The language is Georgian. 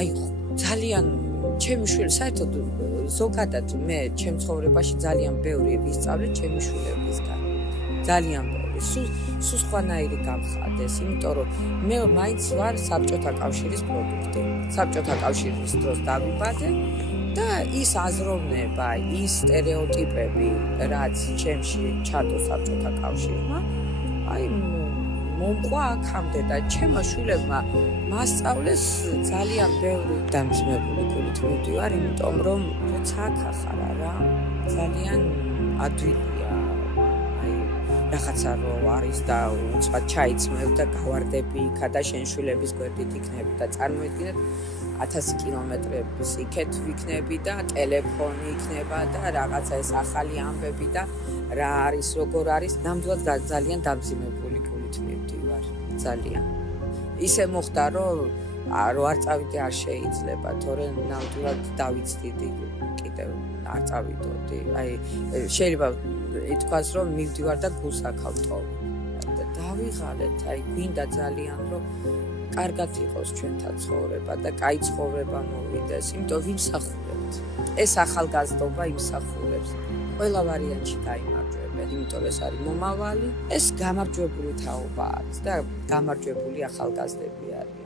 აი ძალიან ჩემი შვილი საერთოდ ზოგადად მე ჩემ ცხოვრებაში ძალიან ბევრი ვისწავლე ჩემი შვილებისგან. ძალიან ბევრი. სულ სხვანაირი გამხადეს, იმიტომ რომ მე მაინც ვარ საბჭოთა კავშირის პროდუქტი. საბჭოთა კავშირის დროს დავიბადე და ის აზროვნება, ის სტერეოტიპები, რაც ჩემში ჩადო საბჭოთა კავშირმა, აი მომყვა აქამდე და ჩემო შვილებმა მასწავლეს ძალიან ბევრი დამძიმებული გულით მივდივარ, იმიტომ რომ როცა აქ ახარ არა, ძალიან ადვილია. აი რაღაცა რო არის და უცბად ჩაიცმევ და გავარდები იქა და შენ შვილების გვერდით იქნები და წარმოიდგინეთ 1000 კილომეტრების იქეთ ვიქნები და ტელეფონი იქნება და რაღაცა ეს ახალი ამბები და რა არის, როგორ არის, ნამდვილად ძალიან დამძიმებული გულით მივდივარ, ძალიან. ისე მოხდა, რომ არ წავიდე არ შეიძლება, თორემ ნამდვილად დავიცდიდი, კიდევ არ წავიდოდი. აი შეიძლება ითქვას, რომ მივდივარ და გულს აკავტოვ. და დავიღალეთ, აი გვინდა ძალიან, რომ კარგად იყოს ჩვენთან ცხოვრება და კაი ცხოვრება მოვიდეს, იმიტომ ვიმსახურებთ. ეს ახალგაზრდობა იმსახურებს. ყველა ვარიანტში გაიმარჯვებენ, იმიტომ ეს არის მომავალი, ეს გამარჯვებული თაობა არის და გამარჯვებული ახალგაზრდები არის.